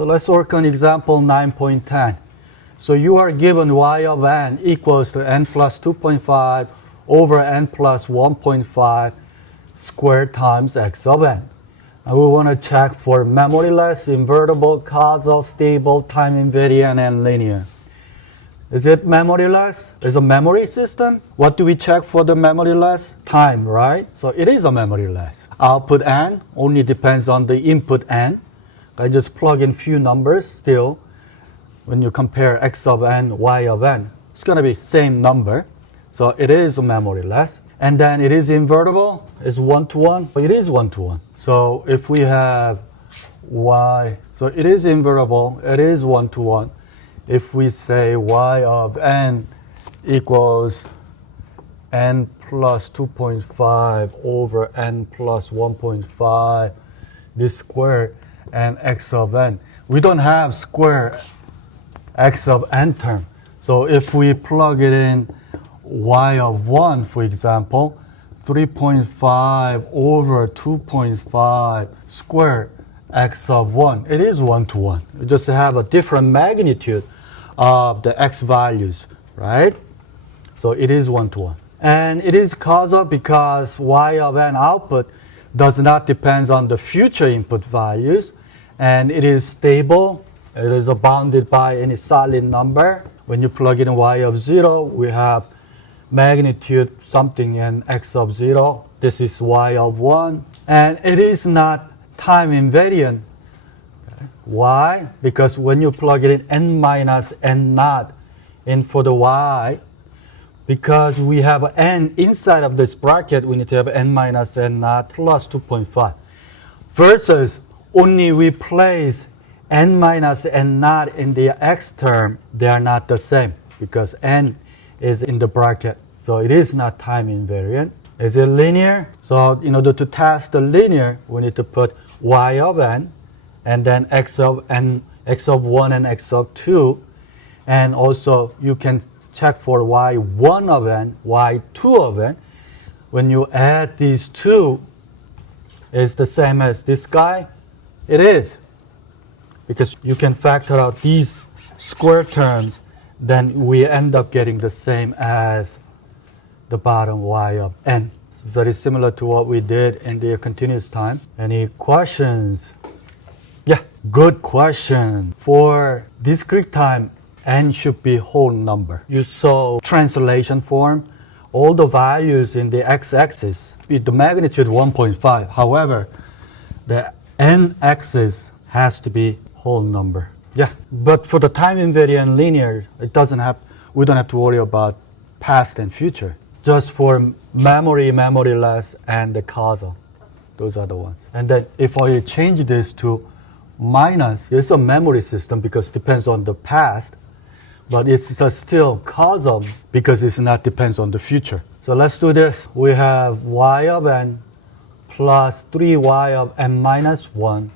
So let's work on example 9.10. So you are given y of n equals to n plus 2.5 over n plus 1.5 squared times x of n. And we want to check for memoryless, invertible, causal, stable, time invariant, and linear. Is it memoryless? Is a memory system? What do we check for the memoryless? Time, right? So it is a memoryless. Output n only depends on the input n. I just plug in few numbers still. When you compare x of n, y of n, it's going to be same number. So it is memoryless. And then it is invertible. It's 1-to-1. It is 1-to-1. So if we have y, so it is invertible. It is 1-to-1. If we say y of n equals n plus 2.5 over n plus 1.5, this square, and x of n. We don't have square x of n term. So if we plug it in y of 1, for example, 3.5 over 2.5 square x of 1, it is 1-to-1. You just have a different magnitude of the x values, right? So it is 1-to-1. And it is causal because y of n output does not depend on the future input values, and it is stable. It is bounded by any solid number. When you plug in y of 0, we have magnitude something in x of 0. This is y of 1. And it is not time invariant. Why? Because when you plug it in n minus n naught in for the y, because we have n inside of this bracket, we need to have n minus n naught plus 2.5. Versus only we place n minus n naught in the x term, they are not the same because n is in the bracket. So it is not time invariant. Is it linear? So in order to test the linear, we need to put y of n and then x of n, x of 1 and x of 2. And also you can check for y1 of n, y2 of n. When you add these two, is the same as this guy? It is. Because you can factor out these square terms, then we end up getting the same as the bottom y of n. It's very similar to what we did in the continuous time. Any questions? Yeah, good question. For discrete time, n should be whole number. You saw translation form, all the values in the x-axis, the magnitude 1.5. However, the n-axis has to be whole number. Yeah, but for the time invariant linear, it doesn't have, we don't have to worry about past and future. Just for memory, memoryless, and the causal. Those are the ones. And then if I change this to minus, it's a memory system because it depends on the past, but it's still causal because it's not depends on the future. So let's do this. We have y of n plus 3y of n minus 1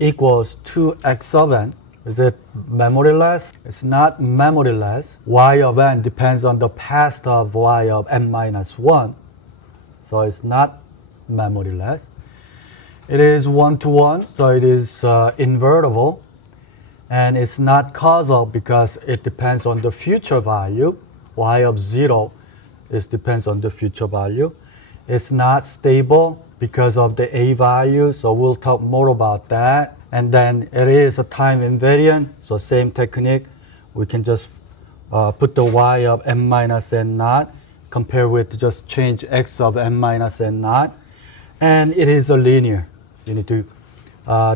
equals 2x of n. Is it memoryless? It's not memoryless. Y of n depends on the past of y of n minus 1. So it's not memoryless. It is 1-to-1, so it is invertible. And it's not causal because it depends on the future value. Y of 0 depends on the future value. It's not stable because of the a value, so we'll talk more about that. And then it is a time invariant, so same technique. We can just put the y of n minus n naught, compare with just change x of n minus n naught. And it is a linear. You need to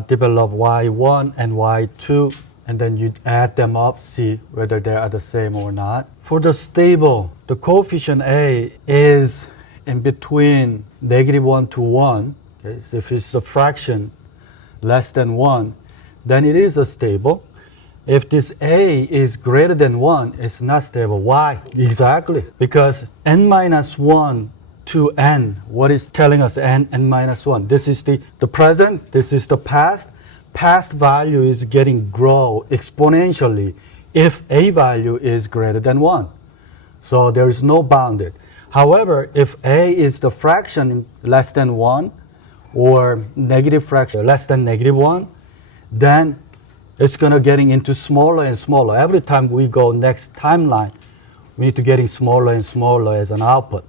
develop y1 and y2, and then you add them up, see whether they are the same or not. For the stable, the coefficient a is in between -1 to 1. Okay? So if it's a fraction less than 1, then it is a stable. If this a is greater than 1, it's not stable. Why? Exactly. Because n minus 1 to n, what is telling us n minus 1? This is the present, this is the past. Past value is getting grow exponentially if a value is greater than 1. So there is no bounded. However, if a is the fraction less than 1 or negative fraction less than -1, then it's going to getting into smaller and smaller. Every time we go next timeline, we need to getting smaller and smaller as an output.